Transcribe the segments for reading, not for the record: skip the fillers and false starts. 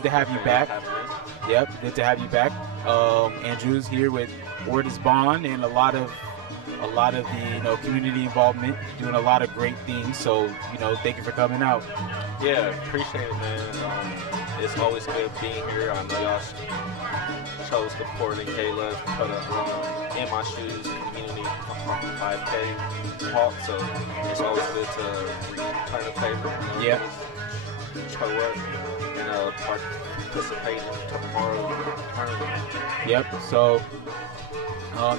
good to have you back. Yep, good to have you back. Andrew's here with Word is Bond and a lot of the community involvement, doing a lot of great things. So thank you for coming out. Yeah, appreciate it, man. It's always good being here. I know y'all chose to pour in Kayla, put a In My Shoes community 5K walk, so it's always good to return a favor. Yeah. Show up and participate in tomorrow's tournament. Yep. So,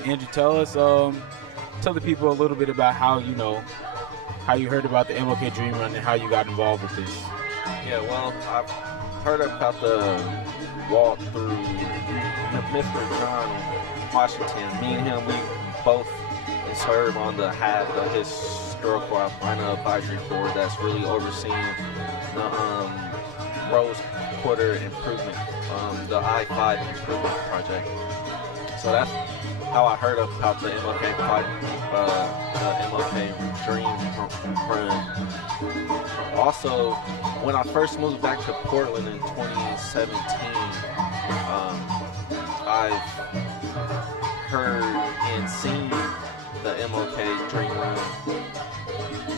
Andrew, tell the people a little bit about how you heard about the MLK Dream Run and how you got involved with this. Yeah, well, I've heard about the walk through Mr. John Washington. Me and him, we both serve on the HAAB, the Historical Albino Advisory Board, that's really overseeing the Rose Quarter Improvement, the I-5 Improvement Project. So that's how I heard about the MLK Dream Run. Also, when I first moved back to Portland in 2017, I've heard and seen the MLK Dream Run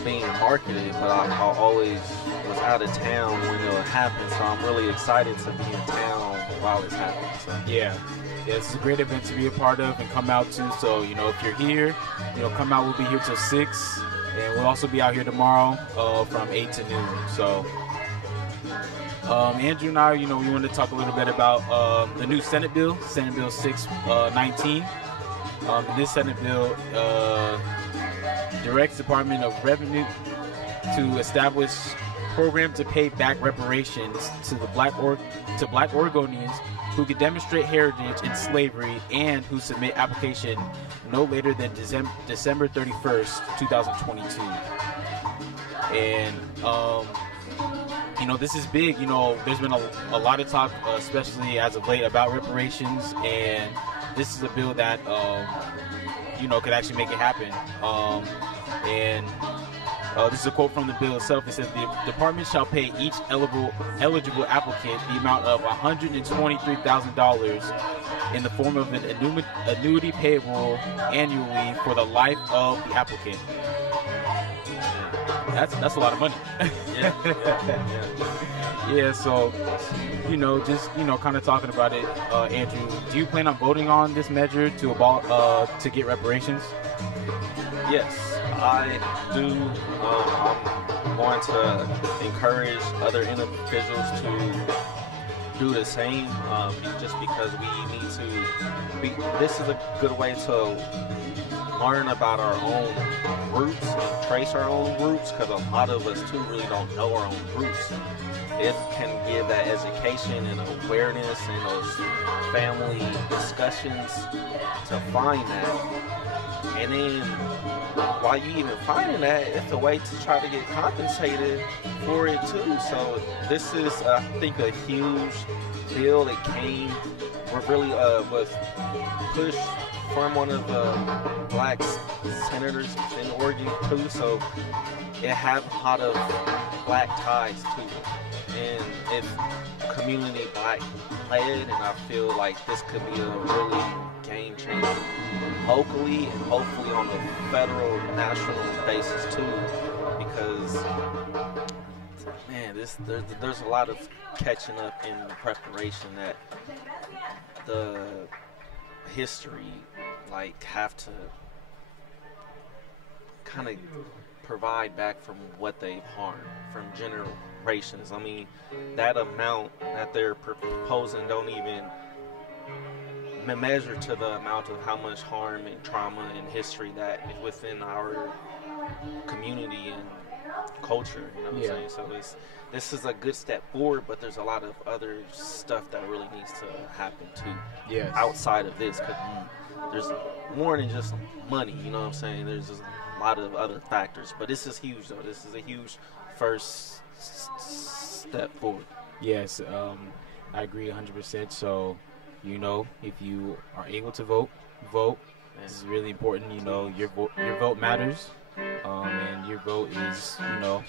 being marketed, but I always was out of town when it happened, so I'm really excited to be in town while it's happening. So. Yeah, it's a great event to be a part of and come out to. So, if you're here, come out. We'll be here till 6, and we'll also be out here tomorrow from 8 to noon. So, Andrew and I, we want to talk a little bit about the new Senate Bill 619. This Senate bill directs Department of Revenue to establish program to pay back reparations to the Black Oregonians who can demonstrate heritage in slavery and who submit application no later than December 31st, 2022. And this is big. There's been a lot of talk, especially as of late, about reparations, and this is a bill that could actually make it happen. This is a quote from the bill itself. It says, the department shall pay each eligible applicant the amount of $123,000 in the form of an annuity payable annually for the life of the applicant. That's a lot of money. Yeah, so, just, kind of talking about it, Andrew, do you plan on voting on this measure to get reparations? Yes, I do. I'm going to encourage other individuals to do the same, just because we need to this is a good way to learn about our own roots and trace our own roots, because a lot of us too really don't know our own roots. It can give that education and awareness and those family discussions to find that. And then while you even finding that, it's a way to try to get compensated for it too. So this is, I think, a huge bill that was pushed from one of the black senators in Oregon too. So it has a lot of black ties to it. And it's community black led, and I feel like this could be a really game changer locally and hopefully on a federal, national basis too, because man, there's a lot of catching up in the preparation that the history have to kind of provide back from what they've harmed from generations. I mean, that amount that they're proposing don't even measure to the amount of how much harm and trauma and history that is within our community and culture, what I'm saying? So this is a good step forward, but there's a lot of other stuff that really needs to happen too, outside of this, because there's more than just money, what I'm saying? There's just a lot of other factors, but this is huge though. This is a huge first step forward. Yes, I agree 100%. So, if you are able to vote. This is really important. Your vote matters. And your vote is, you know,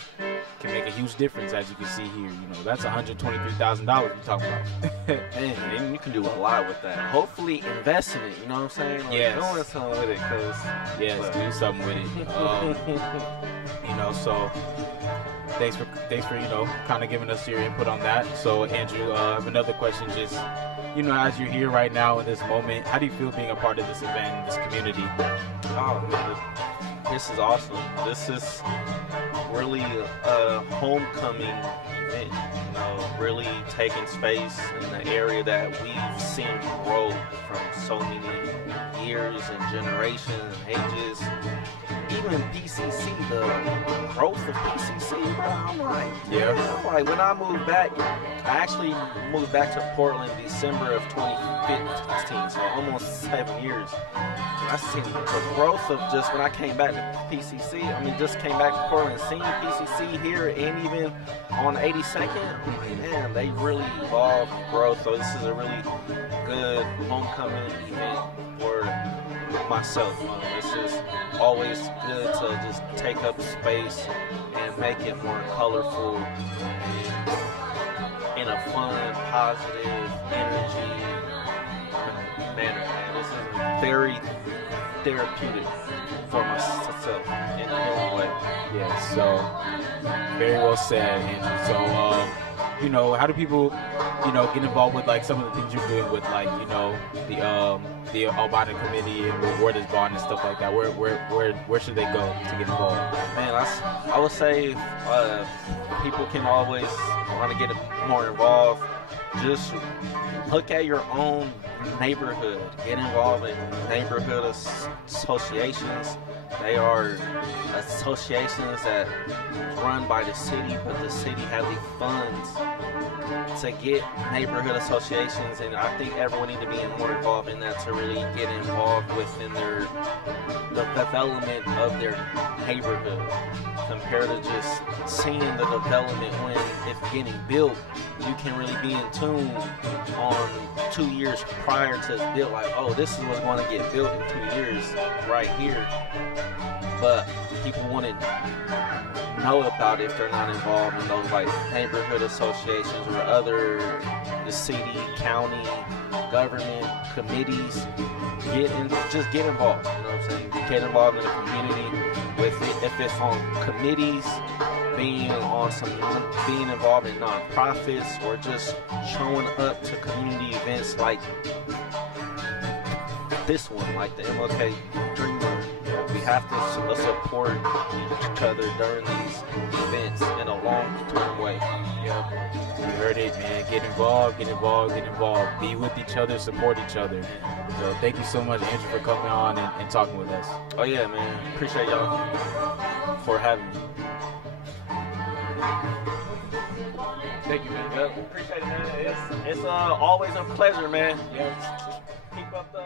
can make a huge difference, as you can see here. You know, that's $123,000 we're talking about. Man, and you can do a lot with that. Hopefully invest in it, you know what I'm saying? Like, Yes. doing something with it, cause Do something with it. You know, so thanks for you know, kind of giving us your input on that. So Andrew, I have another question. Just, you know, as you're here right now in this moment, how do you feel being a part of this event, this community? oh man, this is awesome. This is really a homecoming event, you know, really taking space in the area that we've seen grow from so many years and generations and ages. Even PCC, the growth of PCC, bro, I'm like, when I moved back, I actually moved back to Portland December of 2015, so almost 7 years. And I seen the growth of just when I came back to PCC, I mean, just came back to Portland, seeing PCC here and even on 82nd, I'm like, man, they really evolved and growth, so this is a really good homecoming event for myself. This is always good to just take up space and make it more colorful in a fun, positive energy manner. This is very therapeutic for myself in a way. Yeah, so very well said, Andrew. So, you know, how do people, you know, get involved with like some of the things you're doing with, like, you know, the Albina committee and reward is bond and stuff like that? Where should they go to get involved? Man, I would say people can always want to get more involved. Just look at your own neighborhood. Get involved in neighborhood associations. They are associations that run by the city, but the city has the funds to get neighborhood associations, and I think everyone needs to be more involved in that to really get involved within the development of their neighborhood, compared to just seeing the development when it's getting built. You can really be in tune on 2 years prior to it's built, like, oh, this is what's going to get built in 2 years right here. But people want to know about it if they're not involved in those like neighborhood associations or other the city, county, government committees. Just get involved. You know what I'm saying? Get involved in the community with it. If it's on committees, being involved in nonprofits, or just showing up to community events like this one, like the MLK Dream Run. We have to support each other during these events in a long-term way. Yep. You heard it, man. Get involved, get involved, get involved. Be with each other, support each other. So thank you so much, Andrew, for coming on and talking with us. Oh yeah, man. Appreciate y'all for having me. Thank you, man. Yep. Appreciate it, man. It's always a pleasure, man. Yeah. Keep up the